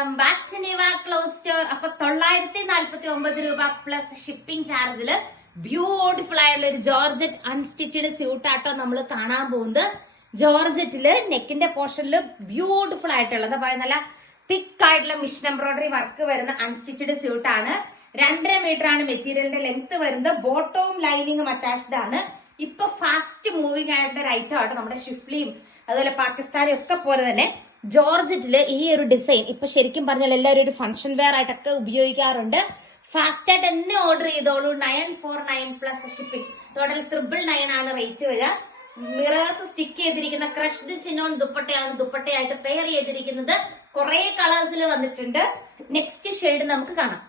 Welcome back to Niva clothes store അപ്പൊ തൊള്ളായിരത്തി നാല്പത്തി ഒമ്പത് രൂപ പ്ലസ് ഷിപ്പിംഗ് ചാർജിൽ ബ്യൂട്ടിഫുൾ ആയിട്ടുള്ള ഒരു ജോർജറ്റ് അൺസ്റ്റിച്ചഡ് സ്യൂട്ട് ആട്ടോ നമ്മൾ കാണാൻ പോകുന്നത്. ജോർജറ്റിൽ നെക്കിന്റെ പോർഷനിൽ ബ്യൂട്ടിഫുൾ ആയിട്ടുള്ള പറയുക നല്ല തിക്ക് ആയിട്ടുള്ള മിഷൻ എംബ്രോയിഡറി വർക്ക് വരുന്ന അൺസ്റ്റിച്ചഡ് സ്യൂട്ട് ആണ്. രണ്ടര മീറ്റർ ആണ് മെറ്റീരിയലിന്റെ ലെങ്ത് വരുന്നത്. ബോട്ടവും ലൈനിങ്ങും അറ്റാച്ച്ഡ് ആണ്. ഇപ്പൊ ഫാസ്റ്റ് മൂവിംഗ് ആയിട്ടുള്ള ഒരു ഐറ്റം ആട്ടോ നമ്മുടെ ഷിഫ്ലിയും അതുപോലെ പാകിസ്ഥാനും ഒക്കെ പോലെ തന്നെ ജോർജറ്റിൽ ഈ ഒരു ഡിസൈൻ ഇപ്പൊ ശരിക്കും പറഞ്ഞാൽ എല്ലാവരും ഒരു ഫംഗ്ഷൻ വെയർ ആയിട്ടൊക്കെ ഉപയോഗിക്കാറുണ്ട്. ഫാസ്റ്റ് ആയിട്ട് തന്നെ ഓർഡർ ചെയ്തോളൂ. Nine four nine plus shipping total triple nine ആണ് റേറ്റ് വരിക. മിറേഴ്സ് സ്റ്റിക്ക് ചെയ്തിരിക്കുന്ന ക്രഷ്ഡ് ചിന്നോൺ ദുപ്പട്ടയാണ് ദുപ്പട്ടയായിട്ട് പെയർ ചെയ്തിരിക്കുന്നത്. കുറെ കളേഴ്സിൽ വന്നിട്ടുണ്ട്. നെക്സ്റ്റ് ഷെയ്ഡ് നമുക്ക് കാണാം.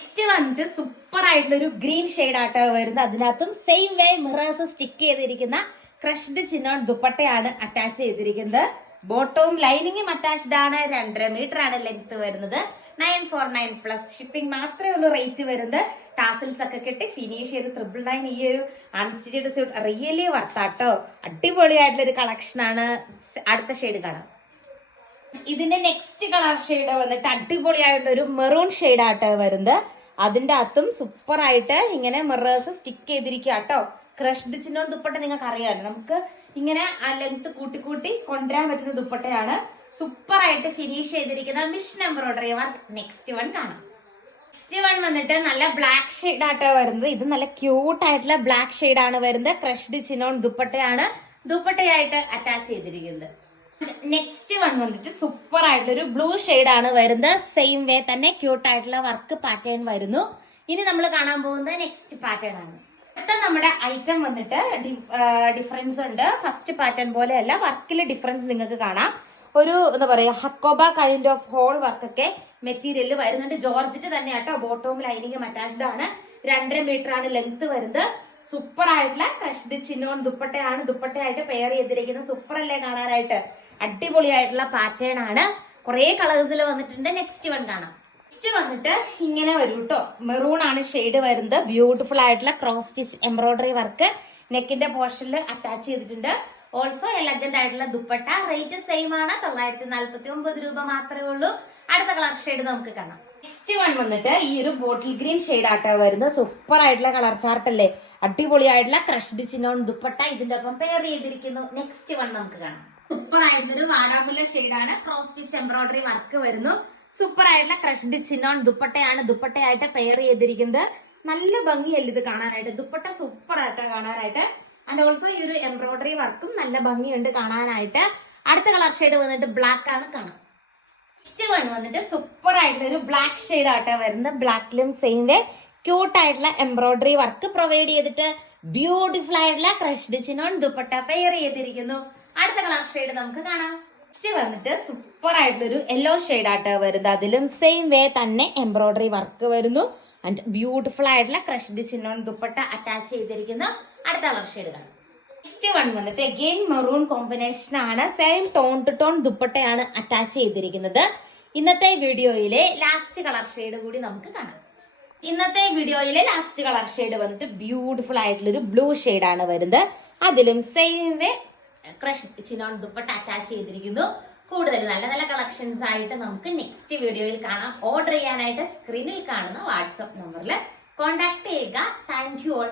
നെക്സ്റ്റ് വന്നിട്ട് സൂപ്പർ ആയിട്ടുള്ള ഒരു ഗ്രീൻ ഷെയ്ഡ് ആട്ടോ വരുന്നത്. അതിനകത്തും സെയിം വേ മിറേഴ്സ് സ്റ്റിക്ക് ചെയ്തിരിക്കുന്ന ക്രഷ്ഡ് ചിന്നോൺ ദുപ്പട്ടയാണ് അറ്റാച്ച് ചെയ്തിരിക്കുന്നത്. ബോട്ടവും ലൈനിങ്ങും അറ്റാച്ച്ഡ് ആണ്. രണ്ടര മീറ്റർ ആണ് ലെങ്ത് വരുന്നത്. Nine four nine plus shipping മാത്രമേ ഉള്ളൂ റേറ്റ് വരുന്നത്. ടാസിൽസ് ഒക്കെ കെട്ടി ഫിനിഷ് ചെയ്ത് ട്രിപ്പിൾ നയൻ ഈ ഒരു അൺസ്റ്റിച്ചഡ് സ്യൂട്ട് റിയലി വർത്താട്ടോ അടിപൊളിയായിട്ടുള്ള ഒരു കളക്ഷൻ ആണ്. അടുത്ത ഷെയ്ഡ് കാണാം. ഇതിന്റെ നെക്സ്റ്റ് കളർ ഷെയ്ഡ് വന്നിട്ട് അടിപൊളിയായിട്ടുള്ള ഒരു മെറൂൺ ഷെയ്ഡ് ആട്ടോ വരുന്നത്. അതിന്റെ അകത്തും സൂപ്പർ ആയിട്ട് ഇങ്ങനെ മിറേഴ്സ് സ്റ്റിക്ക് ചെയ്തിരിക്കുക കേട്ടോ ക്രഷ്ഡ് ഡിച്ചിനോട് ദുപ്പട്ട നിങ്ങൾക്ക് അറിയാമല്ലോ നമുക്ക് ഇങ്ങനെ ആ ലെങ്ത് കൂട്ടി കൂട്ടി കൊണ്ടുവരാൻ പറ്റുന്ന ദുപ്പട്ടയാണ്. സൂപ്പർ ആയിട്ട് ഫിനിഷ് ചെയ്തിരിക്കുന്ന machine embroidery work next one കാണാം. നെക്സ്റ്റ് വൺ വന്നിട്ട് നല്ല ബ്ലാക്ക് ഷെയ്ഡ് ആട്ടോ വരുന്നത്. ഇത് നല്ല ക്യൂട്ട് ആയിട്ടുള്ള ബ്ലാക്ക് ഷെയ്ഡ് ആണ് വരുന്നത്. ക്രഷ്ഡ് ചിനോൺ ദുപ്പട്ടയാണ് ദുപ്പട്ടയായിട്ട് അറ്റാച്ച് ചെയ്തിരിക്കുന്നത്. നെക്സ്റ്റ് വൺ വന്നിട്ട് സൂപ്പർ ആയിട്ടുള്ള ഒരു ബ്ലൂ ഷെയ്ഡ് ആണ് വരുന്നത്. സെയിം വേ തന്നെ ക്യൂട്ട് ആയിട്ടുള്ള വർക്ക് പാറ്റേൺ വരുന്നു. ഇനി നമ്മൾ കാണാൻ പോകുന്നത് നെക്സ്റ്റ് പാറ്റേൺ ആണ്. അടുത്ത നമ്മുടെ ഐറ്റം വന്നിട്ട് ഡിഫറൻസ് ഉണ്ട്. ഫസ്റ്റ് പാറ്റേൺ പോലെയല്ല വർക്കിൽ ഡിഫറൻസ് നിങ്ങൾക്ക് കാണാം. ഒരു എന്താ പറയുക ഹക്കോബ കൈൻഡ് ഓഫ് ഹോൾ വർക്കൊക്കെ മെറ്റീരിയലിൽ വരുന്നുണ്ട്. ജോർജിറ്റ് തന്നെ ആട്ടോ ബോട്ടവും ലൈനിങ്ങും അറ്റാച്ച്ഡ് ആണ്. രണ്ടര മീറ്റർ ആണ് ലെങ്ത് വരുന്നത്. സൂപ്പർ ആയിട്ടുള്ള ക്രഷ്ഡ് ചിന്നോൺ ദുപ്പട്ടയാണ്. ദുപ്പട്ടയായിട്ട് പെയർ ചെയ്തിരിക്കുന്ന സൂപ്പർ അല്ലേ കാണാനായിട്ട്? അടിപൊളിയായിട്ടുള്ള പാറ്റേൺ ആണ്. കുറെ കളേഴ്സിൽ വന്നിട്ടുണ്ട്. നെക്സ്റ്റ് വൺ കാണാം. നെക്സ്റ്റ് വന്നിട്ട് ഇങ്ങനെ വരും കേട്ടോ മെറൂൺ ആണ് ഷെയ്ഡ് വരുന്നത്. ബ്യൂട്ടിഫുൾ ആയിട്ടുള്ള ക്രോസ് സ്റ്റിച്ച് എംബ്രോയിഡറി വർക്ക് നെക്കിന്റെ പോർഷനിൽ അറ്റാച്ച് ചെയ്തിട്ടുണ്ട്. ഓൾസോ എലഗന്റ് ആയിട്ടുള്ള ദുപ്പട്ട. റേറ്റ് സെയിം ആണ്. തൊള്ളായിരത്തി നാല്പത്തി ഒമ്പത് രൂപ മാത്രമേ ഉള്ളൂ. അടുത്ത കളർ ഷെയ്ഡ് നമുക്ക് കാണാം. നെക്സ്റ്റ് വൺ വന്നിട്ട് ഈ ഒരു ബോട്ടിൽ ഗ്രീൻ ഷെയ്ഡ് ആട്ടോ വരുന്നത്. സൂപ്പർ ആയിട്ടുള്ള കളർ ചാർട്ട് അല്ലേ? അടിപൊളിയായിട്ടുള്ള ക്രഷ്ഡ് ചിന്നോൺ ദുപ്പട്ട ഇതിന്റെ ഒപ്പം പെയർ ചെയ്തിരിക്കുന്നു. നെക്സ്റ്റ് വൺ നമുക്ക് കാണാം. സൂപ്പർ ആയിട്ടുള്ള ആയിട്ടുള്ളൊരു വാടാമുല്ല ഷെയ്ഡാണ് ക്രോസ് സ്റ്റിച്ച് എംബ്രോയിഡറി വർക്ക് വരുന്നു. സൂപ്പർ ആയിട്ടുള്ള ക്രഷ്ഡ് ചിന്നോൺ ദുപ്പട്ടയാണ് ദുപ്പട്ടയായിട്ട് പെയർ ചെയ്തിരിക്കുന്നത്. നല്ല ഭംഗിയല്ല ഇത് കാണാനായിട്ട്? ദുപ്പട്ട സൂപ്പർ ആയിട്ട് കാണാനായിട്ട്. ആൻഡ് ഓൾസോ ഈ ഒരു എംബ്രോയിഡറി വർക്കും നല്ല ഭംഗിയുണ്ട് കാണാനായിട്ട്. അടുത്ത കളർ ഷെയ്ഡ് വന്നിട്ട് ബ്ലാക്ക് ആണ് കാണാം. നെക്സ്റ്റ് വൺ വന്നിട്ട് സൂപ്പർ ആയിട്ടുള്ള ഒരു ബ്ലാക്ക് ഷെയ്ഡ് ആട്ടോ വരുന്നത്. ബ്ലാക്കിലും സെയിം വേ ക്യൂട്ട് ആയിട്ടുള്ള എംബ്രോയിഡറി വർക്ക് പ്രൊവൈഡ് ചെയ്തിട്ട് ബ്യൂട്ടിഫുൾ ആയിട്ടുള്ള ക്രഷ്ഡ് ചിനോൺ ദുപ്പട്ട പെയർ ചെയ്തിരിക്കുന്നു. അടുത്ത കളർ ഷെയ്ഡ് നമുക്ക് കാണാം. നെക്സ്റ്റ് വന്നിട്ട് സൂപ്പർ ആയിട്ടുള്ളൊരു യെല്ലോ ഷെയ്ഡ് ആട്ട് വരുന്നത്. അതിലും സെയിം വേ തന്നെ എംബ്രോയിഡറി വർക്ക് വരുന്നു. ആൻഡ് ബ്യൂട്ടിഫുൾ ആയിട്ടുള്ള ക്രഷ്ഡ് ചിഹ്നം ദുപ്പട്ട അറ്റാച്ച് ചെയ്തിരിക്കുന്ന അടുത്ത കളർ ഷെയ്ഡ് കാണും. നെക്സ്റ്റ് വൺ വന്നിട്ട് എഗെയിൻ മെറൂൺ കോമ്പിനേഷൻ ആണ്. സെയിം ടോൺ ടു ടോൺ ദുപ്പട്ടയാണ് അറ്റാച്ച് ചെയ്തിരിക്കുന്നത്. ഇന്നത്തെ വീഡിയോയിലെ ലാസ്റ്റ് കളർ ഷെയ്ഡ് കൂടി നമുക്ക് കാണാം. ഇന്നത്തെ വീഡിയോയിലെ ലാസ്റ്റ് കളർ ഷെയ്ഡ് വന്നിട്ട് ബ്യൂട്ടിഫുൾ ആയിട്ടുള്ള ഒരു ബ്ലൂ ആണ് വരുന്നത്. അതിലും same way crush chinon dupatta attach ചെയ്തിരിക്കുന്നു. കൂടുതൽ നല്ല നല്ല കളക്ഷൻസ് ആയിട്ട് നമുക്ക് നെക്സ്റ്റ് വീഡിയോയിൽ കാണാം. ഓർഡർ ചെയ്യാനായിട്ട് സ്ക്രീനിൽ കാണുന്ന വാട്സപ്പ് നമ്പറിൽ കോൺടാക്ട് ചെയ്യുക. Thank you all